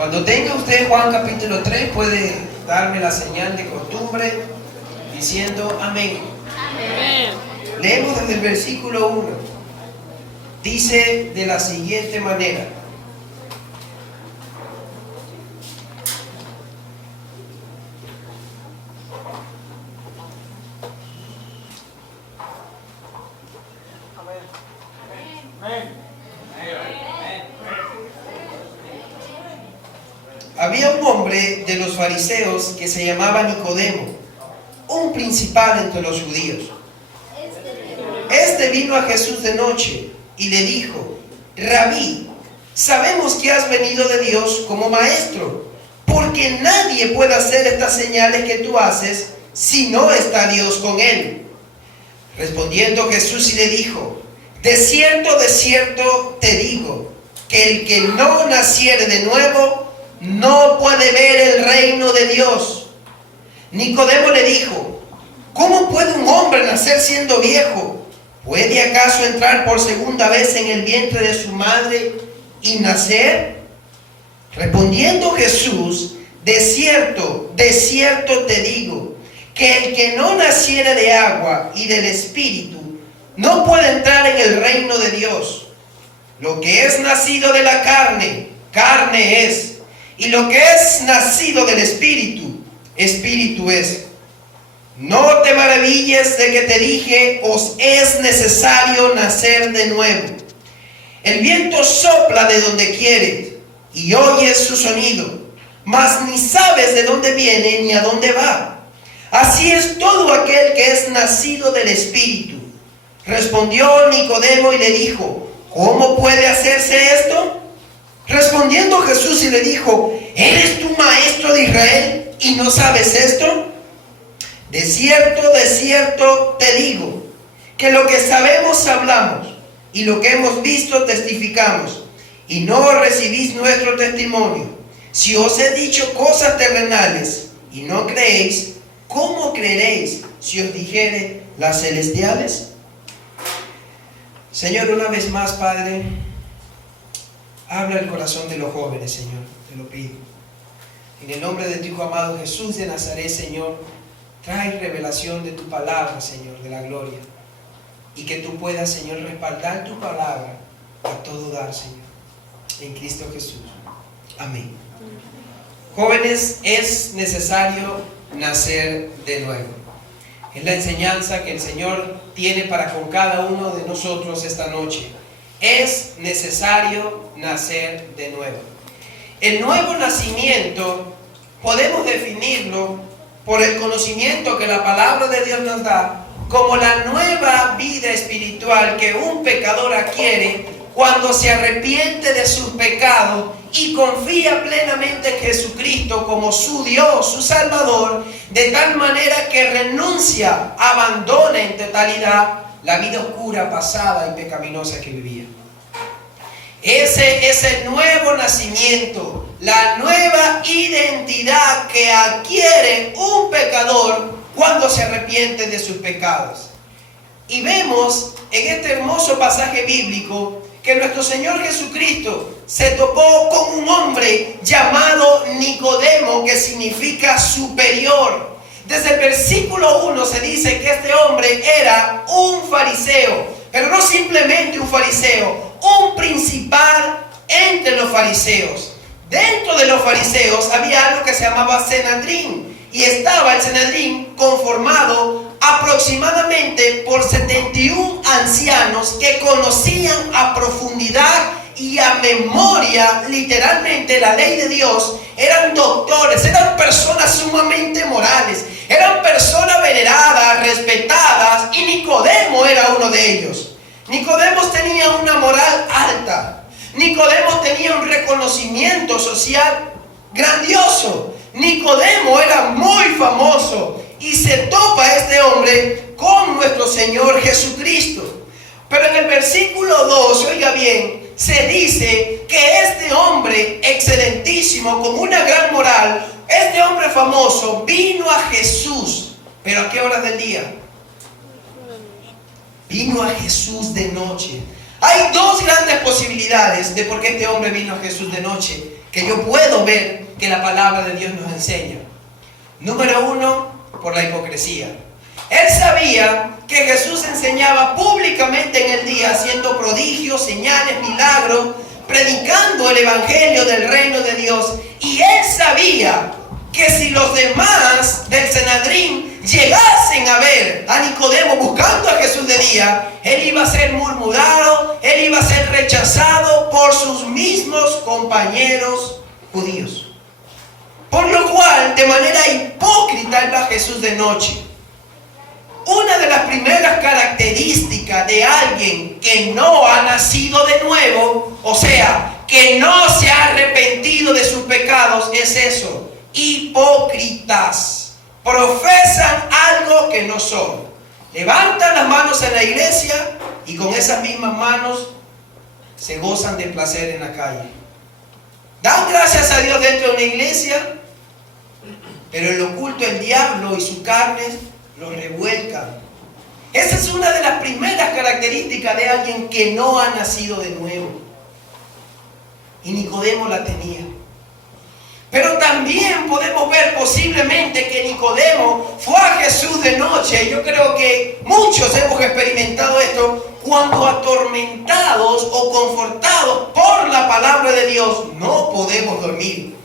Cuando tenga usted Juan capítulo 3, puede darme la señal de costumbre diciendo amén. Amén. Leemos desde el versículo 1. Dice de la siguiente manera: había un hombre de los fariseos que se llamaba Nicodemo, un principal entre los judíos. Este vino a Jesús de noche y le dijo: Rabí, sabemos que has venido de Dios como maestro, porque nadie puede hacer estas señales que tú haces si no está Dios con él. Respondiendo Jesús y le dijo: de cierto te digo, que el que no naciere de nuevo no puede ver el reino de Dios. Nicodemo le dijo: ¿cómo puede un hombre nacer siendo viejo? ¿Puede acaso entrar por segunda vez en el vientre de su madre y nacer? Respondiendo Jesús: de cierto te digo, que el que no naciere de agua y del Espíritu no puede entrar en el reino de Dios. Lo que es nacido de la carne, carne es, y lo que es nacido del Espíritu, Espíritu es. No te maravilles de que te dije, os es necesario nacer de nuevo. El viento sopla de donde quiere, y oyes su sonido, mas ni sabes de dónde viene ni a dónde va. Así es todo aquel que es nacido del Espíritu. Respondió Nicodemo y le dijo: ¿cómo puede hacerse esto? Respondiendo Jesús y le dijo: ¿eres tú maestro de Israel y no sabes esto? De cierto te digo, que lo que sabemos hablamos, y lo que hemos visto testificamos, y no recibís nuestro testimonio. Si os he dicho cosas terrenales y no creéis, ¿cómo creeréis si os dijere las celestiales? Señor, una vez más, Padre, habla el corazón de los jóvenes, Señor, te lo pido. En el nombre de tu Hijo amado Jesús de Nazaret, Señor, trae revelación de tu palabra, Señor, de la gloria. Y que tú puedas, Señor, respaldar tu palabra a todo dar, Señor. En Cristo Jesús. Amén. Jóvenes, es necesario nacer de nuevo. Es la enseñanza que el Señor tiene para con cada uno de nosotros esta noche. Es necesario nacer de nuevo. El nuevo nacimiento podemos definirlo por el conocimiento que la palabra de Dios nos da como la nueva vida espiritual que un pecador adquiere cuando se arrepiente de sus pecados y confía plenamente en Jesucristo como su Dios, su Salvador, de tal manera que renuncia, abandona en totalidad la vida oscura, pasada y pecaminosa que vivía. Ese es el nuevo nacimiento, la nueva identidad que adquiere un pecador cuando se arrepiente de sus pecados. Y vemos en este hermoso pasaje bíblico que nuestro Señor Jesucristo se topó con un hombre llamado Nicodemo, que significa superior. Desde el versículo 1 se dice que este hombre era un fariseo, pero no simplemente un fariseo, un principal entre los fariseos. Dentro de los fariseos había algo que se llamaba Sanedrín, y estaba el Sanedrín conformado aproximadamente por 71 ancianos que conocían a profundidad y a memoria literalmente la ley de Dios. Eran doctores, eran personas sumamente morales, eran personas veneradas, respetadas, y Nicodemo era uno de ellos. Nicodemo tenía una moral alta. Nicodemo tenía un reconocimiento social grandioso. Nicodemo era muy famoso y se topa este hombre con nuestro Señor Jesucristo. Pero en el versículo 2, oiga bien, se dice que este hombre excelentísimo, con una gran moral, este hombre famoso, vino a Jesús. ¿Pero a qué horas del día? Vino a Jesús de noche. Hay dos grandes posibilidades de por qué este hombre vino a Jesús de noche. que yo puedo ver que la palabra de Dios nos enseña. Número uno, por la hipocresía. Él sabía que Jesús enseñaba públicamente en el día, haciendo prodigios, señales, milagros, predicando el evangelio del reino de Dios. Y él sabía que si los demás del Sanedrín llegasen a ver a Nicodemo buscando a Jesús de día, él iba a ser murmurado, él iba a ser rechazado por sus mismos compañeros judíos. Por lo cual, de manera hipócrita, él va a Jesús de noche. Una de las primeras características de alguien que no ha nacido de nuevo, o sea, que no se ha arrepentido de sus pecados, es eso: hipócritas. Profesan algo que no son. Levantan las manos en la iglesia y con esas mismas manos se gozan de placer en la calle. Dan gracias a Dios dentro de una iglesia, pero en lo oculto el diablo y su carne los revuelcan. Esa es una de las primeras características de alguien que no ha nacido de nuevo. Y Nicodemo la tenía. Pero también podemos ver posiblemente que Nicodemo fue a Jesús de noche. Yo creo que muchos hemos experimentado esto cuando atormentados o confortados por la palabra de Dios no podemos dormir.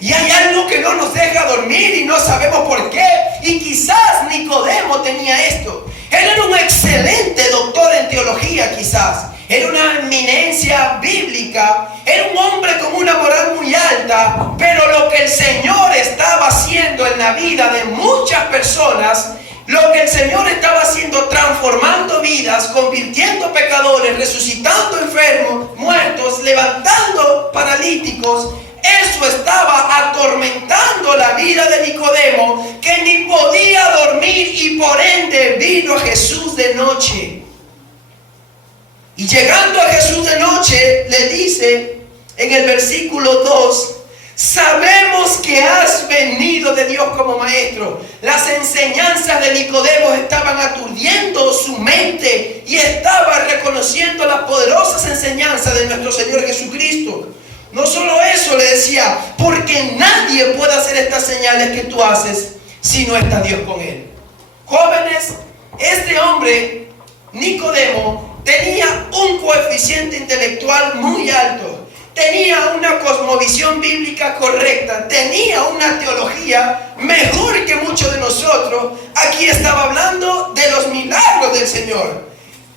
Y hay algo que no nos deja dormir y no sabemos por qué. Y quizás Nicodemo tenía esto. Él era un excelente doctor en teología, quizás. Era una eminencia bíblica. Era un hombre con una moral muy alta. Pero lo que el Señor estaba haciendo en la vida de muchas personas, lo que el Señor estaba haciendo, transformando vidas, convirtiendo pecadores, resucitando enfermos, muertos, levantando paralíticos, eso estaba atormentando la vida de Nicodemo, que ni podía dormir y por ende vino a Jesús de noche. Y llegando a Jesús de noche, le dice en el versículo 2: sabemos que has venido de Dios como maestro. Las enseñanzas de Nicodemo estaban aturdiendo su mente y estaba reconociendo las poderosas enseñanzas de nuestro Señor Jesucristo. No solo eso, le decía, porque nadie puede hacer estas señales que tú haces si no está Dios con él. Jóvenes, este hombre, Nicodemo, tenía un coeficiente intelectual muy alto. Tenía una cosmovisión bíblica correcta. Tenía una teología mejor que muchos de nosotros. Aquí estaba hablando de los milagros del Señor.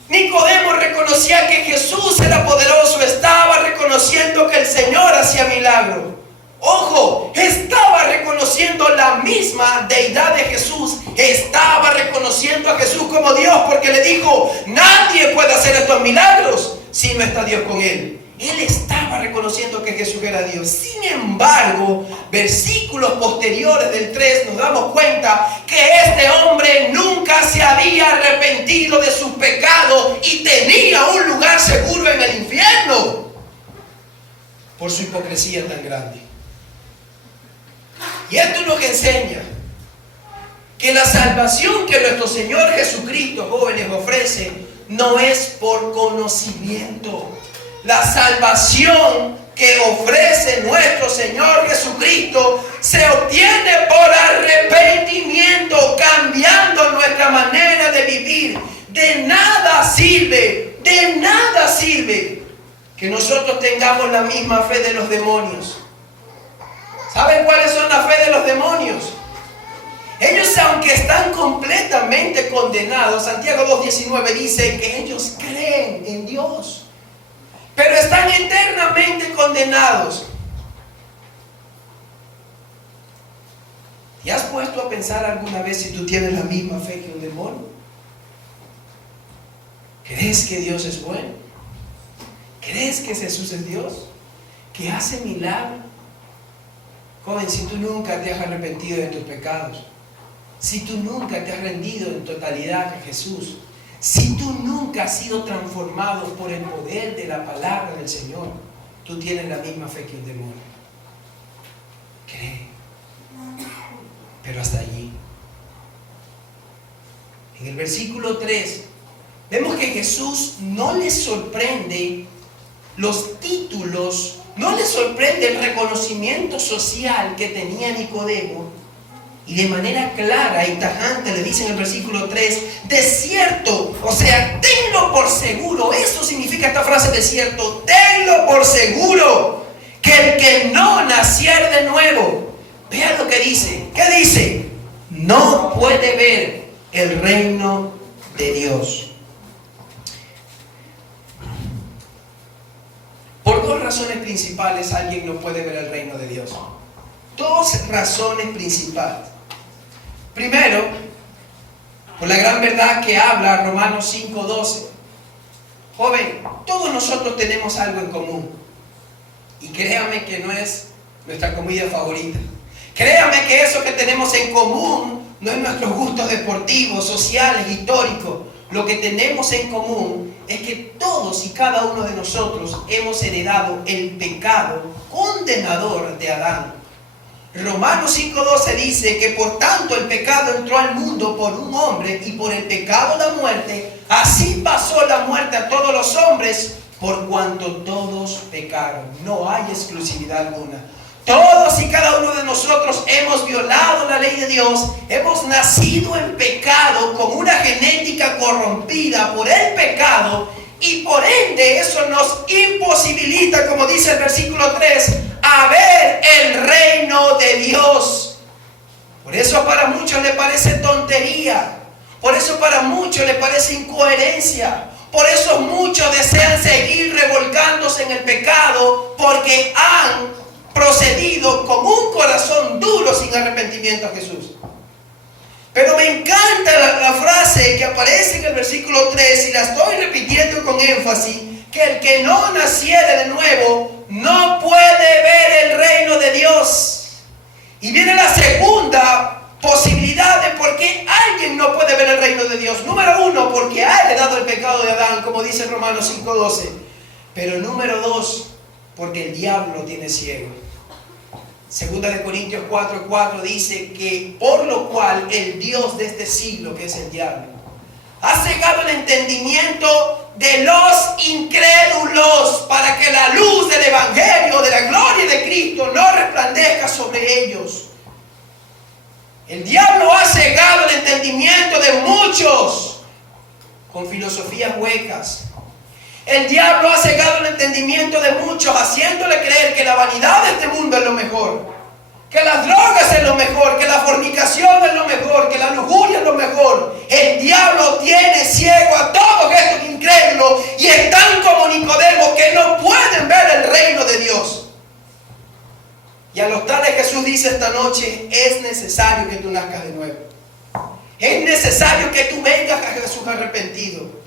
Nicodemo reconocía que Jesús era poderoso. Estaba reconociendo que el Señor hacía milagros. Ojo, estaba reconociendo la misma deidad de Jesús. Estaba reconociendo a Jesús como Dios, porque le dijo: nadie puede hacer estos milagros si no está Dios con él. Él estaba reconociendo que Jesús era Dios. Sin embargo, versículos posteriores del 3 nos damos cuenta que este hombre nunca se había arrepentido de sus pecados y tenía un lugar seguro en el infierno por su hipocresía tan grande. Y esto es lo que enseña que la salvación que nuestro Señor Jesucristo, jóvenes, ofrece no es por conocimiento. La salvación que ofrece nuestro Señor Jesucristo se obtiene por arrepentimiento, cambiando nuestra manera de vivir. De nada sirve que nosotros tengamos la misma fe de los demonios. ¿Saben cuáles son la fe de los demonios? Ellos, aunque están completamente condenados, Santiago 2:19 dice que ellos creen en Dios, pero están eternamente condenados. ¿Te has puesto a pensar alguna vez si tú tienes la misma fe que un demonio? ¿Crees que Dios es bueno? ¿Crees que Jesús es Dios? ¿Que hace milagros? Joven, si tú nunca te has arrepentido de tus pecados, si tú nunca te has rendido en totalidad a Jesús, si tú nunca has sido transformado por el poder de la palabra del Señor, tú tienes la misma fe que un demonio. Cree. Pero hasta allí. En el versículo 3, vemos que Jesús no le sorprende los títulos ¿No le sorprende el reconocimiento social que tenía Nicodemo? Y de manera clara y tajante le dice en el versículo 3, de cierto, o sea, tenlo por seguro. Eso significa esta frase, de cierto, tenlo por seguro, que el que no naciere de nuevo, vean lo que dice. ¿Qué dice? No puede ver el reino de Dios. Por dos razones principales alguien no puede ver el reino de Dios. Dos razones principales. Primero, por la gran verdad que habla Romanos 5:12. Joven, todos nosotros tenemos algo en común. Y créame que no es nuestra comida favorita. Créame que eso que tenemos en común no es nuestros gustos deportivos, sociales, históricos. Lo que tenemos en común es que todos y cada uno de nosotros hemos heredado el pecado condenador de Adán. Romanos 5:12 dice que por tanto el pecado entró al mundo por un hombre y por el pecado la muerte, así pasó la muerte a todos los hombres por cuanto todos pecaron. No hay exclusividad alguna. Todos y cada uno de nosotros hemos violado la ley de Dios, hemos nacido en pecado con una genética corrompida por el pecado y por ende eso nos imposibilita, como dice el versículo 3, a ver el reino de Dios. Por eso para muchos le parece tontería, por eso para muchos le parece incoherencia, por eso muchos desean seguir revolcándose en el pecado porque han procedido con un corazón duro sin arrepentimiento a Jesús. Pero me encanta la frase que aparece en el versículo 3 y la estoy repitiendo con énfasis, que el que no naciere de nuevo no puede ver el reino de Dios. Y viene la segunda posibilidad de por qué alguien no puede ver el reino de Dios. Número uno, porque ha heredado el pecado de Adán, como dice Romanos 5:12. Pero número dos, porque el diablo lo tiene ciego. Segunda de Corintios 4:4 dice que por lo cual el Dios de este siglo, que es el diablo, ha cegado el entendimiento de los incrédulos para que la luz del evangelio, de la gloria de Cristo, no resplandezca sobre ellos. El diablo ha cegado el entendimiento de muchos con filosofías huecas. El diablo ha cegado el entendimiento de muchos, haciéndole creer que la vanidad de este mundo es lo mejor, que las drogas es lo mejor, que la fornicación es lo mejor, que la lujuria es lo mejor. El diablo tiene ciego a todos estos incrédulos y están como Nicodemo, que no pueden ver el reino de Dios. Y a los tales Jesús dice esta noche, es necesario que tú nazcas de nuevo. Es necesario que tú vengas a Jesús arrepentido.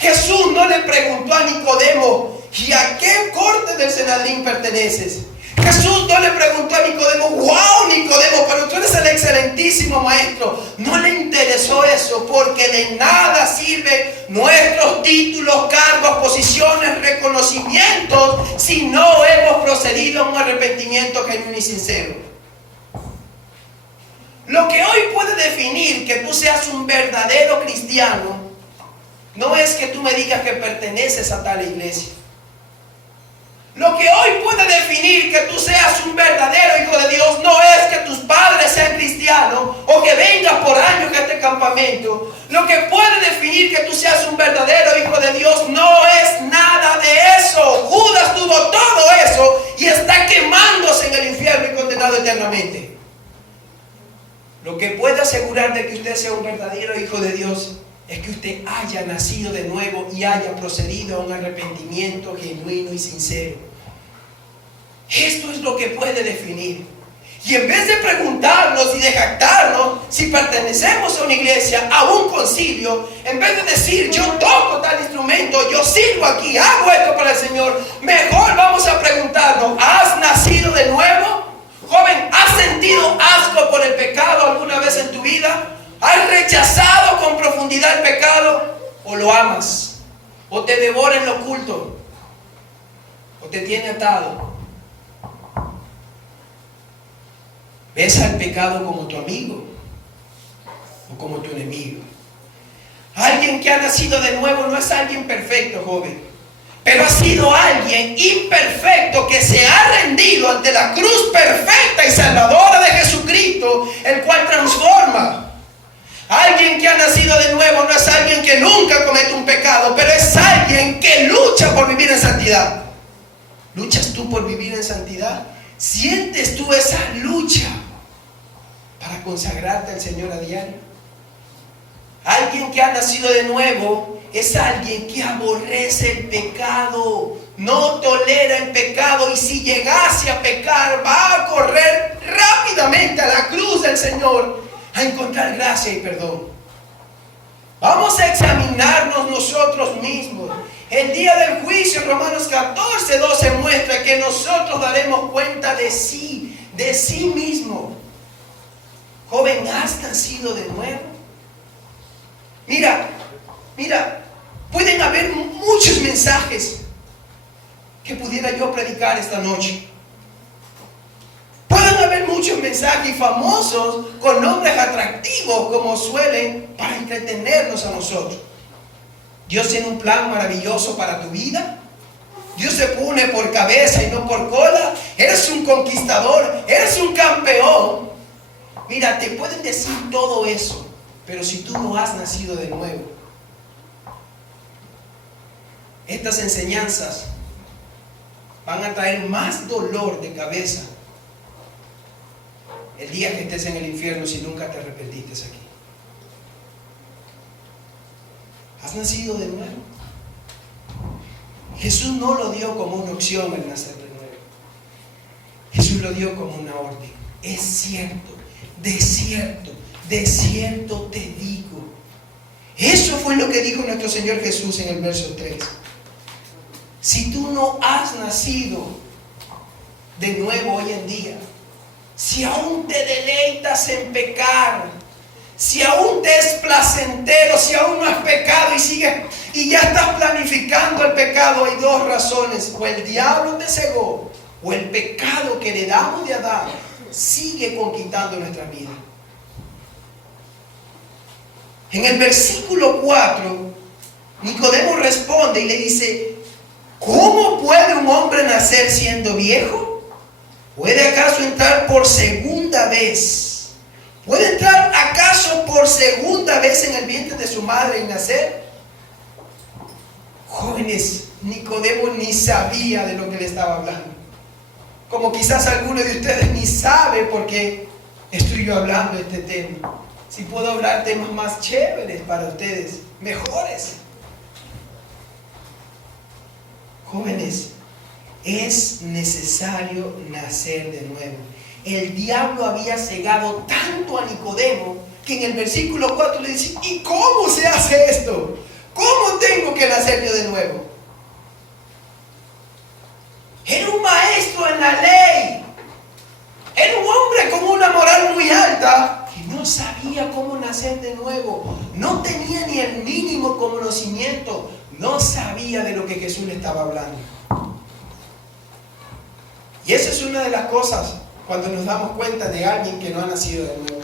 Jesús no le preguntó a Nicodemo, ¿y a qué corte del Sanedrín perteneces? Jesús no le preguntó a Nicodemo, wow Nicodemo, pero tú eres el excelentísimo maestro. No le interesó eso, porque de nada sirven nuestros títulos, cargos, posiciones, reconocimientos, si no hemos procedido a un arrepentimiento genuino y sincero. Lo que hoy puede definir que tú seas un verdadero cristiano no es que tú me digas que perteneces a tal iglesia. Lo que hoy puede definir que tú seas un verdadero hijo de Dios no es que tus padres sean cristianos o que vengas por años a este campamento. Lo que puede definir que tú seas un verdadero hijo de Dios no es nada de eso. Judas tuvo todo eso y está quemándose en el infierno y condenado eternamente. Lo que puede asegurar de que usted sea un verdadero hijo de Dios es que usted haya nacido de nuevo y haya procedido a un arrepentimiento genuino y sincero. Esto es lo que puede definir. Y en vez de preguntarnos y de jactarnos si pertenecemos a una iglesia, a un concilio, en vez de decir yo toco tal instrumento, yo sirvo aquí, hago esto para el Señor, mejor vamos a preguntarnos, ¿has nacido de nuevo? Joven, ¿has sentido asco por el pecado alguna vez en tu vida? ¿Has rechazado con profundidad el pecado? ¿O lo amas? ¿O te devora en lo oculto? ¿O te tiene atado? ¿Ves al pecado como tu amigo o como tu enemigo? Alguien que ha nacido de nuevo no es alguien perfecto, joven. pero ha sido alguien imperfecto que se ha rendido ante la cruz perfecta y salvadora de Jesucristo, el cual transforma. Alguien que ha nacido de nuevo no es alguien que nunca comete un pecado, pero es alguien que lucha por vivir en santidad. ¿Luchas tú por vivir en santidad? ¿Sientes tú esa lucha para consagrarte al Señor a diario? Alguien que ha nacido de nuevo es alguien que aborrece el pecado, no tolera el pecado, y si llegase a pecar va a correr rápidamente a la cruz del Señor a encontrar gracia y perdón. Vamos a examinarnos nosotros mismos. El día del juicio, Romanos 14:12 muestra que nosotros daremos cuenta de sí mismo. Joven, ¿has nacido de nuevo? Mira, pueden haber muchos mensajes que pudiera yo predicar esta noche. Pueden haber muchos mensajes famosos con nombres atractivos como suelen para entretenernos a nosotros. Dios tiene un plan maravilloso para tu vida. Dios se pone por cabeza y no por cola. Eres un conquistador, eres un campeón. Mira, te pueden decir todo eso, pero si tú no has nacido de nuevo, estas enseñanzas van a traer más dolor de cabeza el día que estés en el infierno si nunca te arrepentiste aquí. ¿Has nacido de nuevo? Jesús no lo dio como una opción el nacer de nuevo. Jesús lo dio como una orden. Es cierto, de cierto te digo. Eso fue lo que dijo nuestro Señor Jesús en el verso 3. Si tú no has nacido de nuevo hoy en día, si aún te deleitas en pecar, si aún te es placentero, si aún no has pecado y ya estás planificando el pecado, hay dos razones: o el diablo te cegó, o el pecado que heredamos de Adán sigue conquistando nuestra vida. En el versículo 4, Nicodemo responde y le dice: ¿cómo puede un hombre nacer siendo viejo? ¿Puede acaso entrar por segunda vez? ¿Puede entrar acaso por segunda vez en el vientre de su madre y nacer? Jóvenes, Nicodemo ni sabía de lo que le estaba hablando. Como quizás algunos de ustedes ni saben por qué estoy yo hablando de este tema. Si puedo hablar temas más chéveres para ustedes, mejores. Jóvenes, es necesario nacer de nuevo. El diablo había cegado tanto a Nicodemo que en el versículo 4 le dice: ¿y cómo se hace esto? ¿Cómo tengo que nacer yo de nuevo? Era un maestro en la ley. Era un hombre con una moral muy alta que no sabía cómo nacer de nuevo. No tenía ni el mínimo conocimiento. No sabía de lo que Jesús le estaba hablando. Y esa es una de las cosas cuando nos damos cuenta de alguien que no ha nacido de nuevo.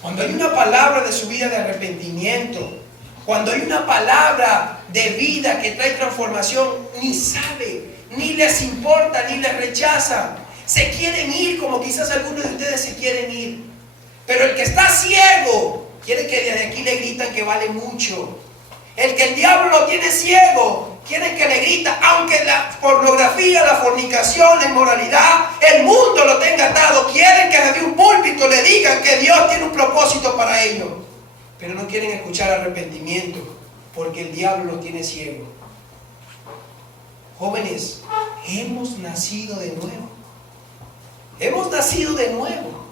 Cuando hay una palabra de su vida de arrepentimiento, cuando hay una palabra de vida que trae transformación, ni sabe, ni les importa, ni les rechaza. Se quieren ir como quizás algunos de ustedes se quieren ir. Pero el que está ciego quiere que desde aquí le gritan que vale mucho. El que el diablo lo tiene ciego quiere que le grita, aunque la pornografía, la fornicación, la inmoralidad, el mundo lo tenga atado. Quieren que desde un púlpito le digan que Dios tiene un propósito para ellos. Pero no quieren escuchar arrepentimiento porque el diablo lo tiene ciego. Jóvenes, hemos nacido de nuevo. Hemos nacido de nuevo.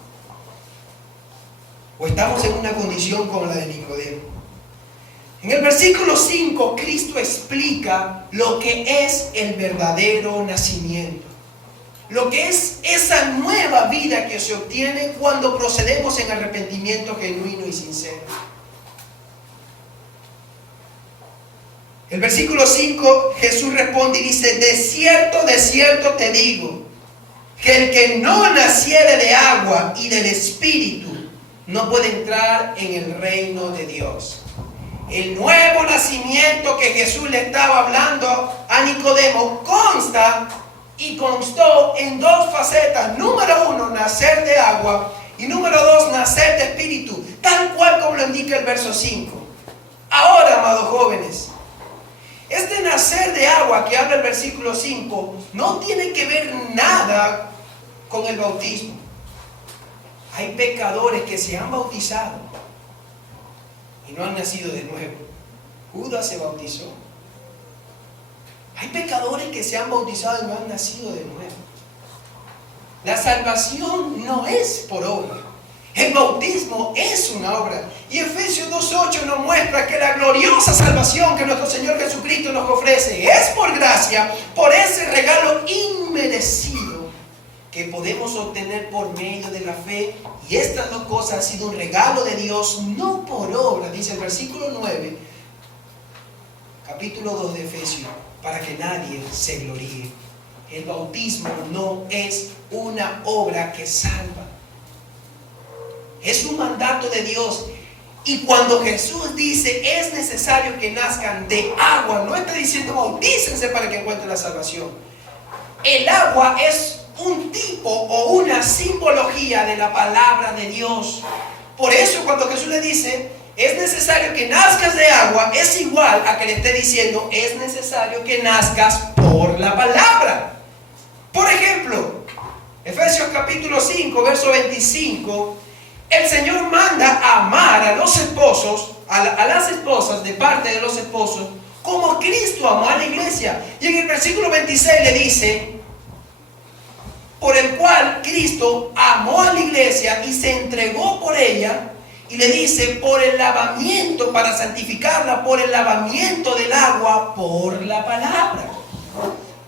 O estamos en una condición como la de Nicodemo. En el versículo 5, Cristo explica lo que es el verdadero nacimiento. Lo que es esa nueva vida que se obtiene cuando procedemos en arrepentimiento genuino y sincero. El versículo 5, Jesús responde y dice: de cierto te digo, que el que no naciere de agua y del Espíritu no puede entrar en el reino de Dios. El nuevo nacimiento que Jesús le estaba hablando a Nicodemo consta y constó en dos facetas. Número uno, nacer de agua. Y número dos, nacer de espíritu. Tal cual como lo indica el verso 5. Ahora, amados jóvenes, este nacer de agua que habla el versículo 5 no tiene que ver nada con el bautismo. Hay pecadores que se han bautizado y no han nacido de nuevo. Judas se bautizó. Hay pecadores que se han bautizado y no han nacido de nuevo. La salvación no es por obra. El bautismo es una obra. Y Efesios 2:8 nos muestra que la gloriosa salvación que nuestro Señor Jesucristo nos ofrece es por gracia, por ese regalo inmerecido que podemos obtener por medio de la fe. Y estas dos cosas han sido un regalo de Dios, no por obra, dice el versículo 9, capítulo 2 de Efesios, para que nadie se gloríe. El bautismo no es una obra que salva. Es un mandato de Dios. Y cuando Jesús dice es necesario que nazcan de agua, no está diciendo bautícense para que encuentren la salvación. El agua es un tipo o una simbología de la palabra de Dios. Por eso cuando Jesús le dice es necesario que nazcas de agua, es igual a que le esté diciendo es necesario que nazcas por la palabra. Por ejemplo, Efesios capítulo 5, verso 25, el Señor manda a amar a los esposos, a las esposas de parte de los esposos, como Cristo amó a la iglesia. Y en el versículo 26 le dice, por el cual Cristo amó a la iglesia y se entregó por ella, y le dice, por el lavamiento, para santificarla, por el lavamiento del agua, por la palabra.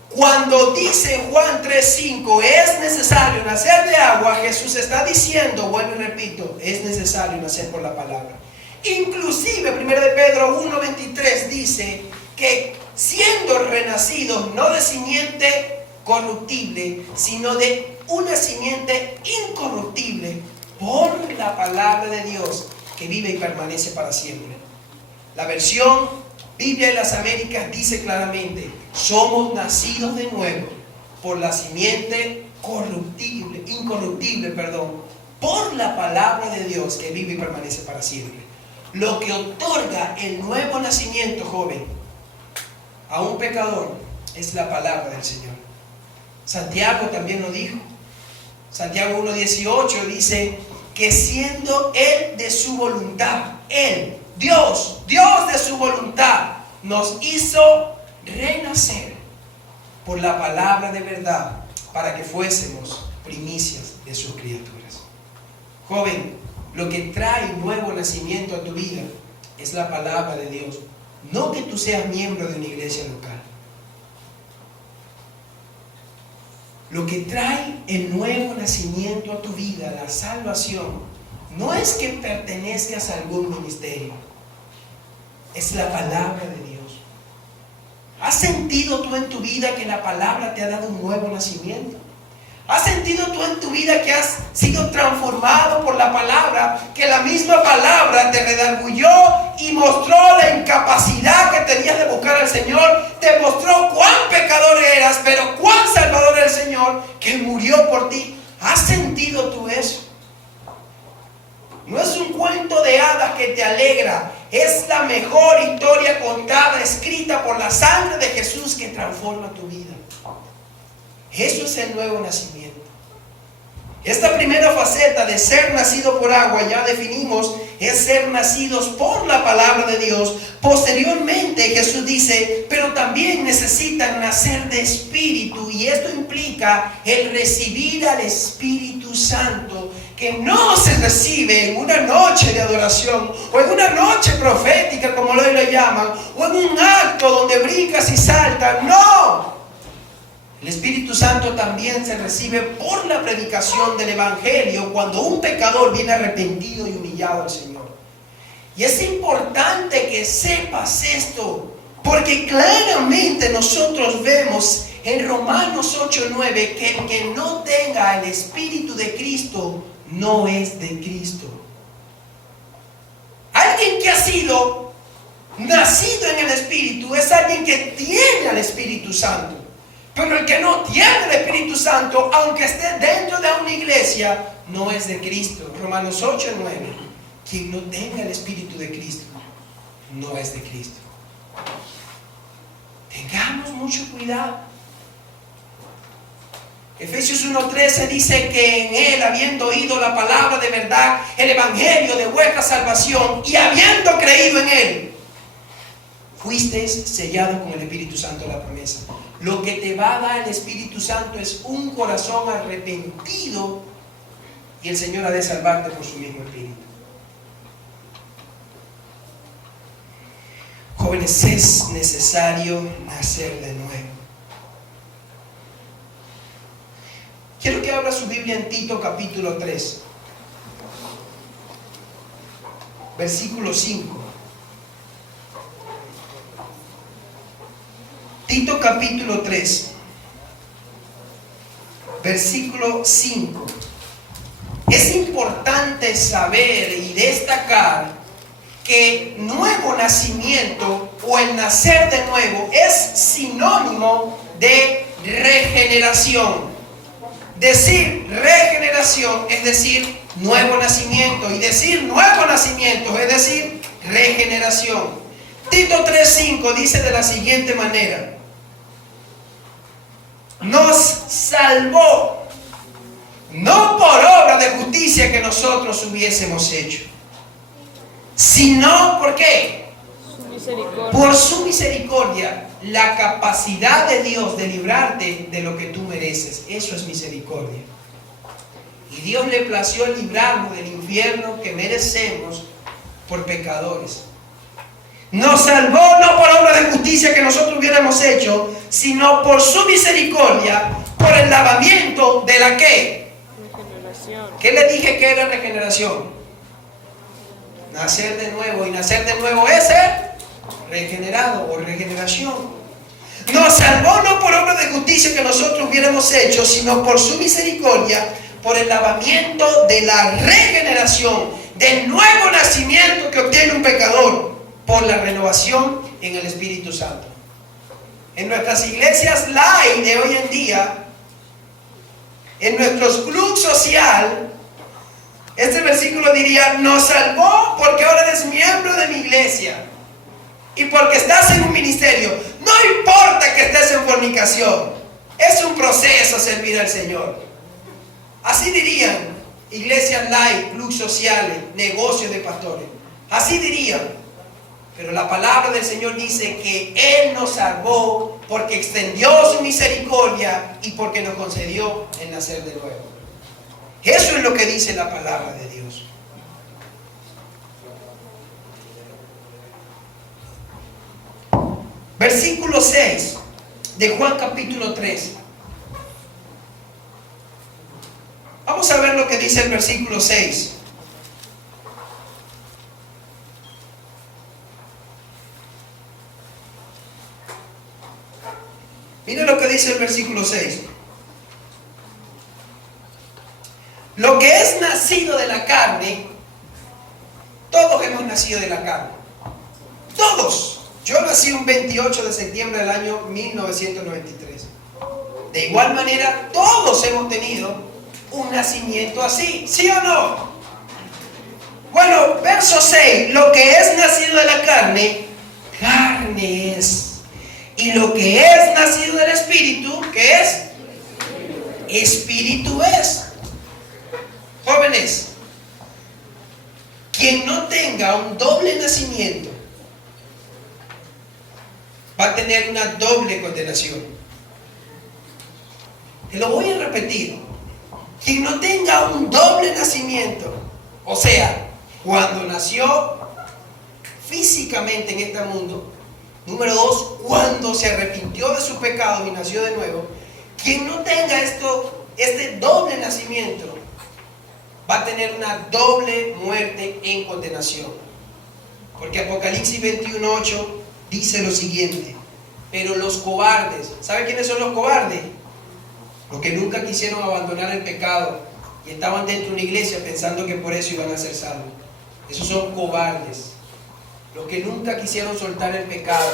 Cuando dice Juan 3:5, es necesario nacer de agua, Jesús está diciendo, bueno y repito, es necesario nacer por la palabra. Inclusive 1 de Pedro 1:23 dice que siendo renacidos no de simiente corruptible, sino de una simiente incorruptible, por la palabra de Dios, que vive y permanece para siempre. La versión Biblia de las Américas dice claramente, somos nacidos de nuevo por la simiente incorruptible, por la palabra de Dios que vive y permanece para siempre. Lo que otorga el nuevo nacimiento, joven, a un pecador es la palabra del Señor. Santiago también lo dijo. Santiago 1:18 dice que siendo Él de su voluntad, Él, Dios de su voluntad, nos hizo renacer por la palabra de verdad para que fuésemos primicias de sus criaturas. Joven, lo que trae nuevo nacimiento a tu vida es la palabra de Dios, no que tú seas miembro de una iglesia local. Lo que trae el nuevo nacimiento a tu vida, la salvación, no es que pertenezcas a algún ministerio, es la palabra de Dios. ¿Has sentido tú en tu vida que la palabra te ha dado un nuevo nacimiento? ¿Has sentido tú en tu vida que has sido transformado por la palabra? Que la misma palabra te redarguyó y mostró la incapacidad que tenías de buscar al Señor. Te mostró cuán pecador eras, pero cuán salvador era el Señor que murió por ti. ¿Has sentido tú eso? No es un cuento de hadas que te alegra. Es la mejor historia contada, escrita por la sangre de Jesús que transforma tu vida. Eso es el nuevo nacimiento. Esta primera faceta de ser nacido por agua, ya definimos, es ser nacidos por la palabra de Dios. Posteriormente Jesús dice, pero también necesitan nacer de espíritu, y esto implica el recibir al Espíritu Santo, que no se recibe en una noche de adoración o en una noche profética, como hoy lo llaman, o en un acto donde brincas y saltas. ¡No! El Espíritu Santo también se recibe por la predicación del Evangelio cuando un pecador viene arrepentido y humillado al Señor. Y es importante que sepas esto, porque claramente nosotros vemos en Romanos 8:9 que el que no tenga el Espíritu de Cristo no es de Cristo. Alguien que ha sido nacido en el Espíritu es alguien que tiene al Espíritu Santo. Pero el que no tiene el Espíritu Santo, aunque esté dentro de una iglesia, no es de Cristo. Romanos 8:9. Quien no tenga el Espíritu de Cristo, no es de Cristo. Tengamos mucho cuidado. Efesios 1:13 dice que en Él, habiendo oído la palabra de verdad, el evangelio de vuestra salvación, y habiendo creído en Él, fuisteis sellados con el Espíritu Santo de la promesa. Lo que te va a dar el Espíritu Santo es un corazón arrepentido, y el Señor ha de salvarte por su mismo Espíritu. Jóvenes, es necesario nacer de nuevo. Quiero que abra su Biblia en Tito capítulo 3, versículo 5. Tito capítulo 3, versículo 5. Es importante saber y destacar que nuevo nacimiento o el nacer de nuevo es sinónimo de regeneración. Decir regeneración es decir nuevo nacimiento, y decir nuevo nacimiento es decir regeneración. Tito 3:5 dice de la siguiente manera: nos salvó no por obra de justicia que nosotros hubiésemos hecho, sino ¿por qué? Por su misericordia, la capacidad de Dios de librarte de lo que tú mereces. Eso es misericordia. Y Dios le plació librarnos del infierno que merecemos por pecadores. Nos salvó no por obra de justicia que nosotros hubiéramos hecho, sino por su misericordia, por el lavamiento de la ¿qué? Regeneración. ¿Qué le dije que era regeneración? Nacer de nuevo. Y nacer de nuevo es ser regenerado o regeneración. Nos salvó no por obra de justicia que nosotros hubiéramos hecho, sino por su misericordia, por el lavamiento de la regeneración, del nuevo nacimiento que obtiene un pecador, por la renovación en el Espíritu Santo. En nuestras iglesias light de hoy en día, en nuestros clubes social, este versículo diría: nos salvó porque ahora eres miembro de mi iglesia y porque estás en un ministerio. No importa que estés en fornicación, es un proceso servir al Señor. Así dirían iglesias light, clubes sociales, negocios de pastores. Así dirían. Pero la palabra del Señor dice que Él nos salvó porque extendió su misericordia y porque nos concedió el nacer de nuevo. Eso es lo que dice la palabra de Dios. Versículo 6 de Juan capítulo 3. Vamos a ver lo que dice el versículo 6. Mira lo que dice el versículo 6. Lo que es nacido de la carne, todos hemos nacido de la carne. Todos. Yo nací un 28 de septiembre del año 1993. De igual manera, todos hemos tenido un nacimiento así. ¿Sí o no? Bueno, verso 6. Lo que es nacido de la carne, carne es. Y lo que es nacido del Espíritu, ¿qué es? Espíritu es. Jóvenes, quien no tenga un doble nacimiento va a tener una doble condenación. Te lo voy a repetir. Quien no tenga un doble nacimiento, o sea, cuando nació físicamente en este mundo, número 2, cuando se arrepintió de sus pecados y nació de nuevo, quien no tenga este doble nacimiento va a tener una doble muerte en condenación. Porque Apocalipsis 21:8 dice lo siguiente: pero los cobardes, ¿sabe quiénes son los cobardes? Los que nunca quisieron abandonar el pecado y estaban dentro de una iglesia pensando que por eso iban a ser salvos. Esos son cobardes. los que nunca quisieron soltar el pecado.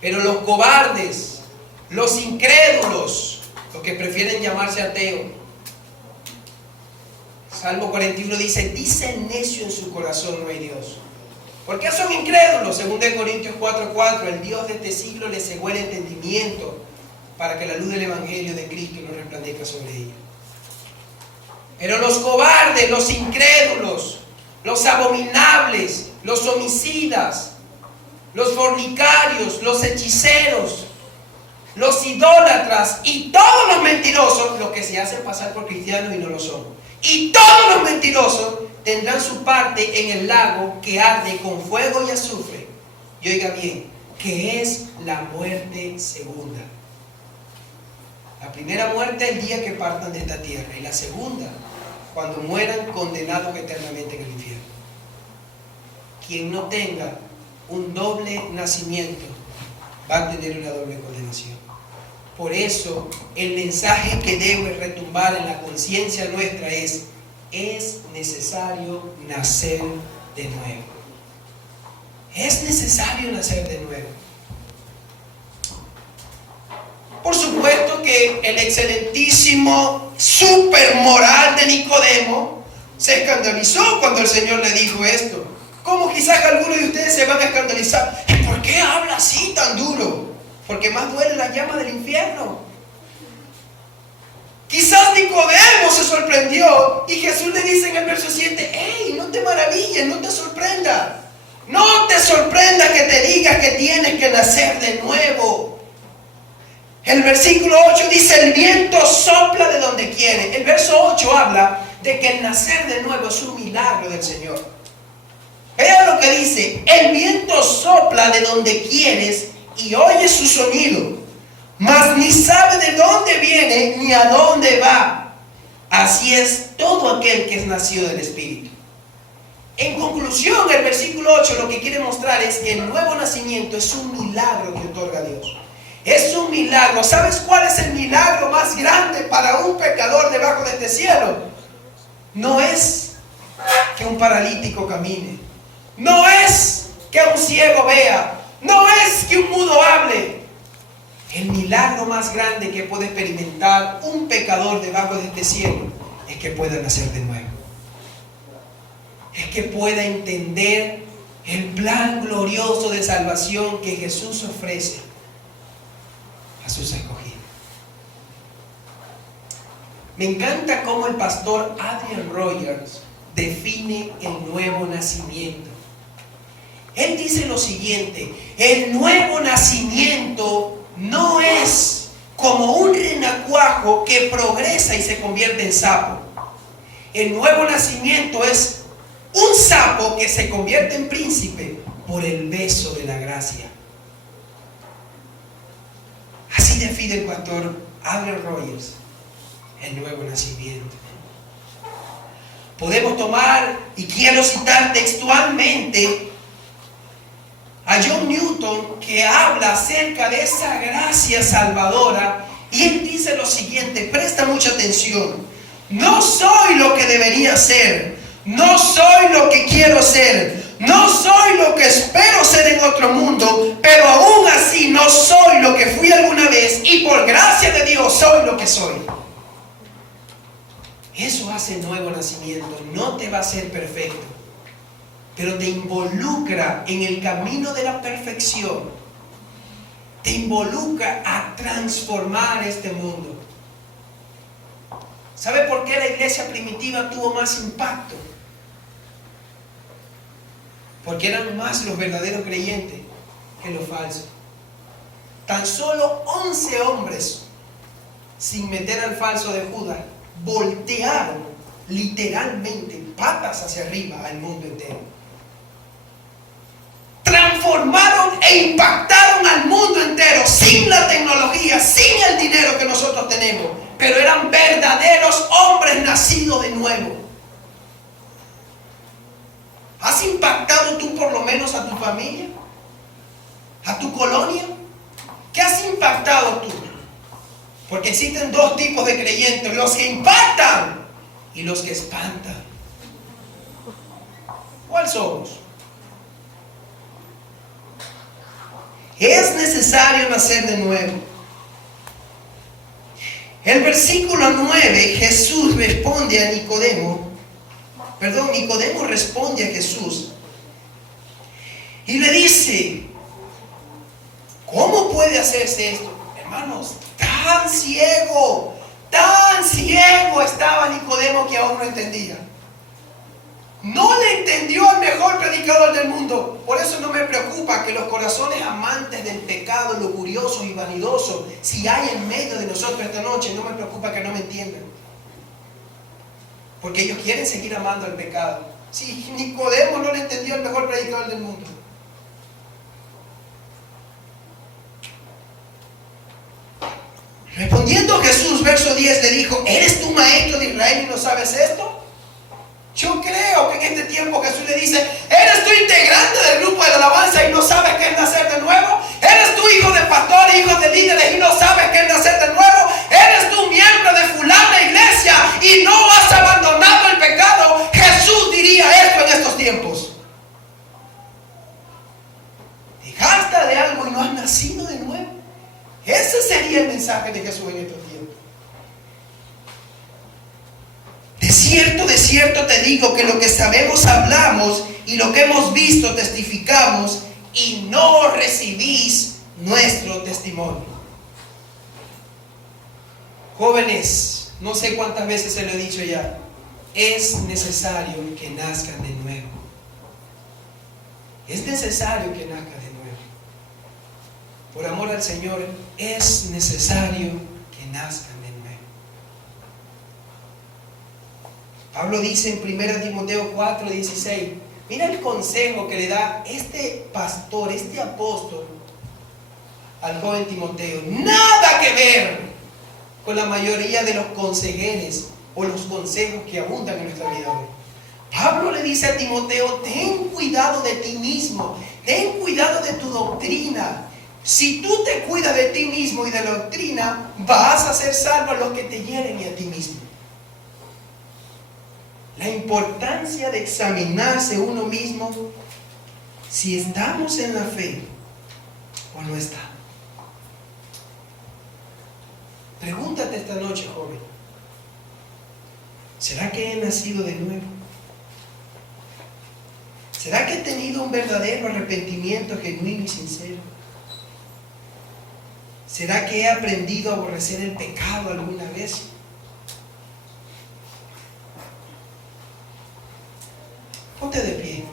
Pero los cobardes, los incrédulos, los que prefieren llamarse ateos. Salmo 41 dice el necio en su corazón, no hay Dios. ¿Por qué son incrédulos? 2 Corintios 4:4, el Dios de este siglo les cegó el entendimiento para que la luz del Evangelio de Cristo no resplandezca sobre ellos. Pero los cobardes, los incrédulos, los abominables, los homicidas, los fornicarios, los hechiceros, los idólatras y todos los mentirosos, los que se hacen pasar por cristianos y no lo son, y todos los mentirosos tendrán su parte en el lago que arde con fuego y azufre. Y oiga bien, que es la muerte segunda. La primera muerte el día que partan de esta tierra, y la segunda cuando mueran condenados eternamente en el infierno. Quien no tenga un doble nacimiento va a tener una doble condenación. Por eso el mensaje que debe retumbar en la conciencia nuestra es necesario nacer de nuevo. Es necesario nacer de nuevo. Por supuesto que el excelentísimo super moral de Nicodemo se escandalizó cuando el Señor le dijo esto. Como quizás algunos de ustedes se van a escandalizar. ¿Y por qué habla así tan duro? Porque más duele la llama del infierno. Quizás Nicodemo se sorprendió y Jesús le dice en el verso 7, ¡hey! No te maravilles, no te sorprendas. No te sorprendas que te digas que tienes que nacer de nuevo. El versículo 8 dice, el viento sopla de donde quiere. El verso 8 habla de que el nacer de nuevo es un milagro del Señor. Vea lo que dice, el viento sopla de donde quieres y oyes su sonido, mas ni sabe de dónde viene ni a dónde va. Así es todo aquel que es nacido del Espíritu. En conclusión, el versículo 8 lo que quiere mostrar es que el nuevo nacimiento es un milagro que otorga Dios. Es un milagro. ¿Sabes cuál es el milagro más grande para un pecador debajo de este cielo? No es que un paralítico camine. No es que un ciego vea. No es que un mudo hable. El milagro más grande que puede experimentar un pecador debajo de este cielo es que pueda nacer de nuevo. Es que pueda entender el plan glorioso de salvación que Jesús ofrece a sus escogidos. Me encanta cómo el pastor Adrian Rogers define el nuevo nacimiento. Él dice lo siguiente: el nuevo nacimiento no es como un renacuajo que progresa y se convierte en sapo. El nuevo nacimiento es un sapo que se convierte en príncipe por el beso de la gracia. Así define el pastor Adrian Rogers el nuevo nacimiento. Podemos tomar, y quiero citar textualmente a John Newton, que habla acerca de esa gracia salvadora, y él dice lo siguiente, presta mucha atención: no soy lo que debería ser, no soy lo que quiero ser, no soy lo que espero ser en otro mundo, pero aún así no soy lo que fui alguna vez, y por gracia de Dios soy lo que soy. Eso hace nuevo nacimiento. No te va a hacer perfecto, pero te involucra en el camino de la perfección. Te involucra a transformar este mundo. ¿Sabe por qué la iglesia primitiva tuvo más impacto? Porque eran más los verdaderos creyentes que los falsos. Tan solo 11 hombres, sin meter al falso de Judas, voltearon literalmente patas hacia arriba al mundo entero. Transformaron e impactaron al mundo entero sin la tecnología, sin el dinero que nosotros tenemos, pero eran verdaderos hombres nacidos de nuevo. ¿Has impactado tú por lo menos a tu familia? ¿A tu colonia? ¿Qué has impactado tú? Porque existen dos tipos de creyentes: los que impactan y los que espantan. ¿Cuál somos? Es necesario nacer de nuevo. El versículo 9, Jesús responde a Nicodemo. Nicodemo responde a Jesús y le dice: ¿cómo puede hacerse esto? Hermanos, tan ciego estaba Nicodemo que aún no entendía. No le entendió al mejor predicador del mundo. Por eso no me preocupa que los corazones amantes del pecado, lujuriosos y vanidosos, si hay en medio de nosotros esta noche, no me preocupa que no me entiendan. Porque ellos quieren seguir amando el pecado. Sí, Nicodemo no le entendió al mejor predicador del mundo. Respondiendo Jesús, verso 10, le dijo: ¿eres tú maestro de Israel y no sabes esto? Yo creo que en este tiempo Jesús le dice: ¿eres tú integrante del grupo de la alabanza y no sabes qué es nacer de nuevo? ¿Eres tú hijo de pastores, hijo de líderes y no sabes qué es nacer de nuevo? ¿Eres tú miembro de fulana iglesia y no has abandonado el pecado? Jesús diría esto en estos tiempos: dejaste de algo y no has nacido de nuevo. Ese sería el mensaje de Jesús en estos tiempos. De cierto te digo que lo que sabemos hablamos y lo que hemos visto testificamos, y no recibís nuestro testimonio. Jóvenes, no sé cuántas veces se lo he dicho ya, es necesario que nazcan de nuevo. Es necesario que nazcan de nuevo. Por amor al Señor, es necesario que nazcan de nuevo. Pablo dice en 1 Timoteo 4:16, mira el consejo que le da este pastor, este apóstol al joven Timoteo. Nada que ver con la mayoría de los consejeros o los consejos que abundan en nuestra vida hoy. Pablo le dice a Timoteo: ten cuidado de ti mismo, ten cuidado de tu doctrina. Si tú te cuidas de ti mismo y de la doctrina, vas a ser salvo a los que te hieren y a ti mismo. La importancia de examinarse uno mismo si estamos en la fe o no estamos. Pregúntate esta noche, joven: ¿será que he nacido de nuevo? ¿Será que he tenido un verdadero arrepentimiento genuino y sincero? ¿Será que he aprendido a aborrecer el pecado alguna vez? Ponte de pie.